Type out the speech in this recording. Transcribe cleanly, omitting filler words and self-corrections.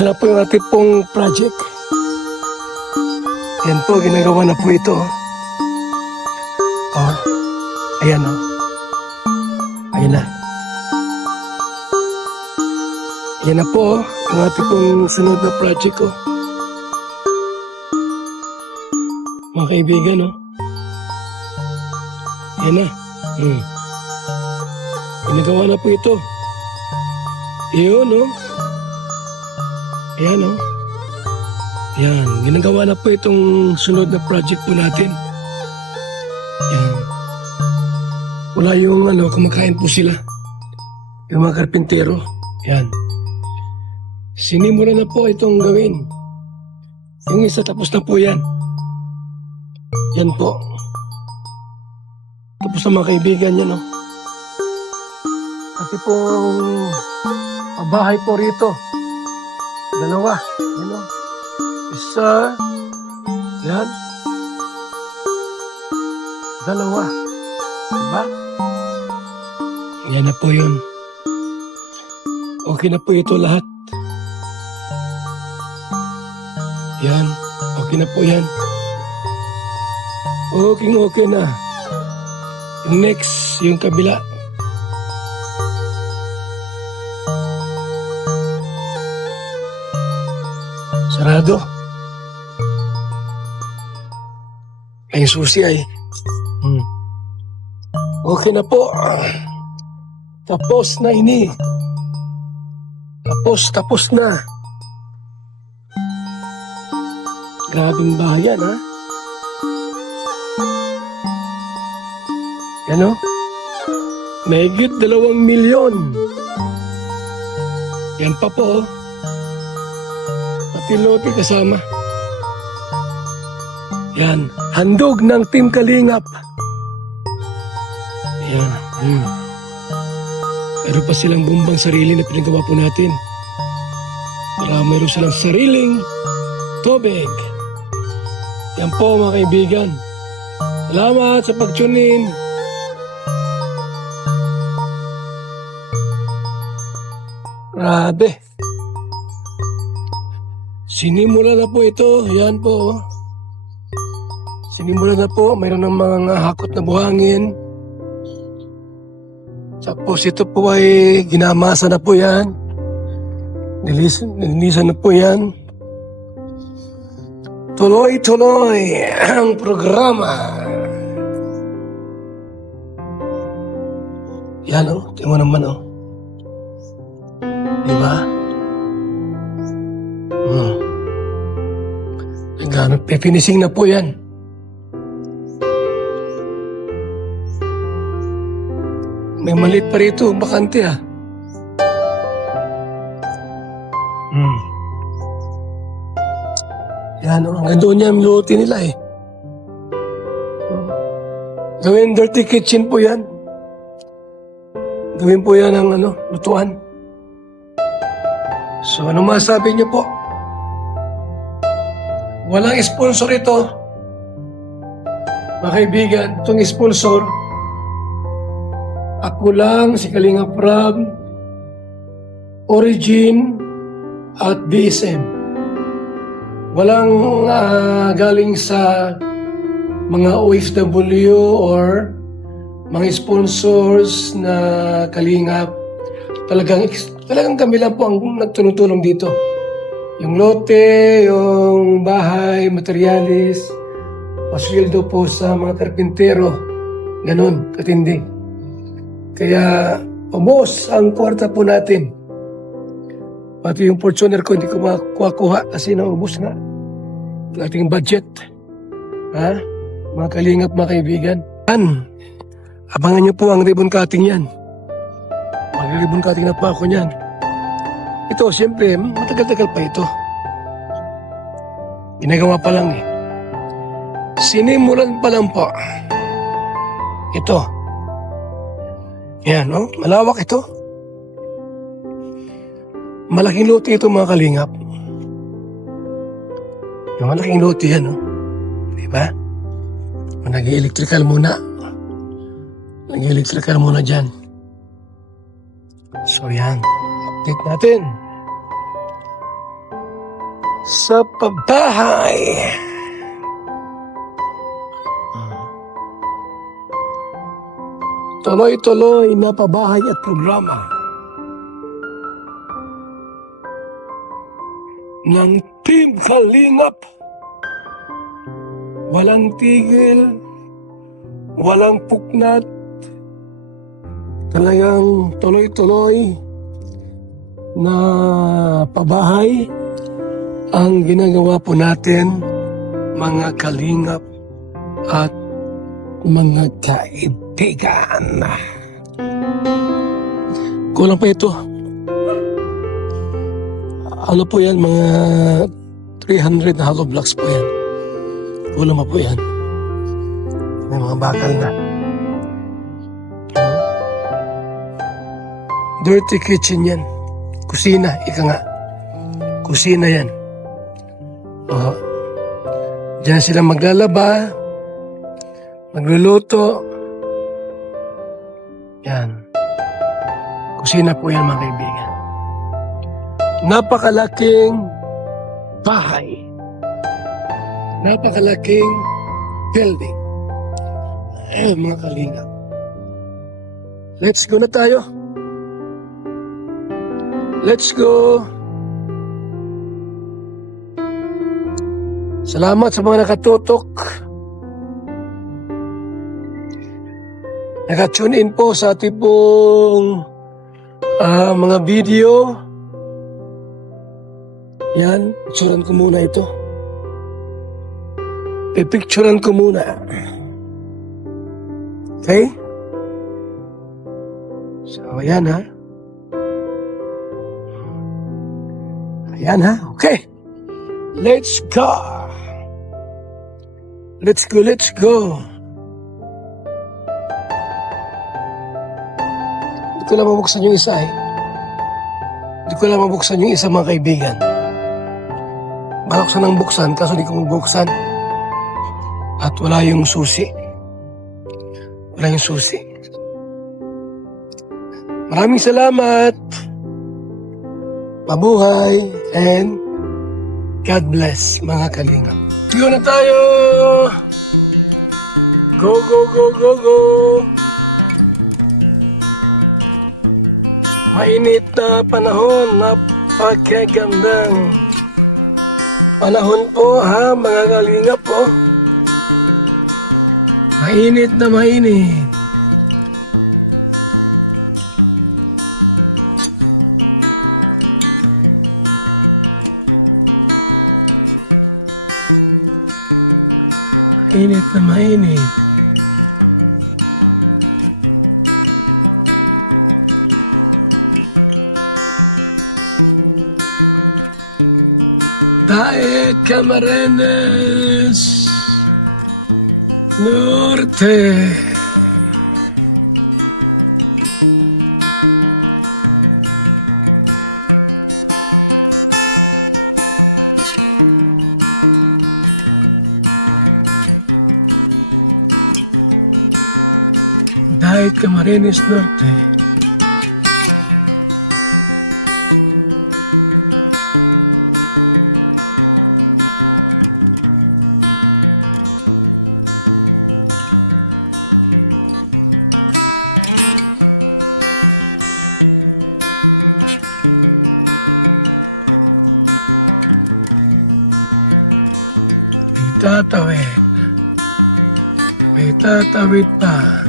Yan po yung ating pong project. Yan po, ginagawa na po ito. Oh, ayan oh. Ayan na. Yan na po, yung ating pong sunod na project ko. Mga kaibigan, no? Yan na. Ginagawa na po ito. Iyon, no? Ayan, no? Yan. Ginagawa na po itong sunod na project po natin. Yan. Wala yung, kumakain po sila. Yung mga karpintero. Yan. Sinimula na po itong gawin. Yung isa tapos na po yan. Yan po. Tapos na mga kaibigan yan, no? Pati pong bahay po rito. Dalawa. Yan, no? Isa. Yan. Dalawa. Diba? Yan na po yun. Okay na po ito lahat. Yan. Okay na po yan. Okay na. Yung next, yung kabila. Sarado. Ay, susi ay. Okay na po. Tapos na ini. Tapos na. Grabing bahayan, ha? Yan, o. Mahigit 2 milyon. Yan pa po, pati lote kasama. Yan. Handog ng Team Kalingap. Yan. Meron pa silang bumbang sarili na pinagawa po natin. Para meron silang sariling tubig. Yan po mga kaibigan. Salamat sa pag-tune in. Grabe. Sinimula na po ito. Yan po. Sinimula na po. Mayroon ng mga hakot na buhangin. Tapos ito po ay ginamasa na po yan. Nilinisan na po yan. Tuloy-tuloy ang programa. Yan o. Tingnan mo naman o. Diba? Pipinising na po yan. May maliit pa rito, bakante ah. Yan, hanggang doon niya ang lote nila eh. Gawin dirty kitchen po yan. Gawin po yan ang lutuan. So, ano masabi niyo po? Walang sponsor ito. Mga kaibigan, itong sponsor, ako lang, si Kalingap Rab, Origin, at BSM. Walang galing sa mga OFW or mga sponsors na Kalingap. Talagang kami lang po ang nagtulong-tulong dito. Yung lote, yung bahay, materialis, pasweldo po sa mga karpintero. Ganon, katindi. Kaya, ubos ang kwarta po natin. Pati yung Fortuner ko, hindi ko makuha kasi naubos nga. Yung ating budget. Ha? Mga Kalingap, mga kaibigan. Abangan nyo po ang ribbon cutting yan. Mag-ribbon cutting na po ako niyan. Ito, siyempre, matagal-tagal pa ito. Ginagawa pa lang eh. Sinimulan pa lang po. Ito. Yan, no? Malawak ito. Malaking lote ito, mga Kalingap. Yung malaking lote yan, no? Diba? Nag-electrical muna. Nag-electrical muna dyan. So yan, update natin. sa pabahay. Tuloy-tuloy na pabahay at programa ng Team Kalingap. Walang tigil, walang puknat, talagang tuloy-tuloy na pabahay ang ginagawa po natin, mga kalingap at mga kaibigan. Kulang pa ito. Ano po yan, mga 300 na hollow blocks po yan. Kulang pa po yan. May mga bakal na. Dirty kitchen yan. Kusina, ika nga. Kusina yan. Diyan sila maglalaba, magluluto. Yan. Kusina po yan, mga kaibigan. Napakalaking bahay. Napakalaking building. Mga kalingap. Let's go na tayo. Let's go. Salamat sa mga nakatutok. Naka-tune in po sa ating pong mga video. Yan, picturean ko muna ito. Pipicturean ko muna. Okay? So, ayan ha. Ayan ha. Okay. Let's go. Let's go, let's go. Hindi ko lang mabuksan yung isa eh. Hindi ko lang mabuksan yung isa, mga kaibigan. Balaksan ang buksan, kaso hindi ko mabuksan. At wala yung susi. Wala yung susi. Maraming salamat. Mabuhay and God bless, mga kalingap. Go na tayo! Go, go, go, go, go! Mainit na panahon, napakagandang panahon po ha, mga kalingap po. Mainit na mainit. Mainit na mainit. Tae Camarines Norte. Tae Camarines Norte. May tatawid pa.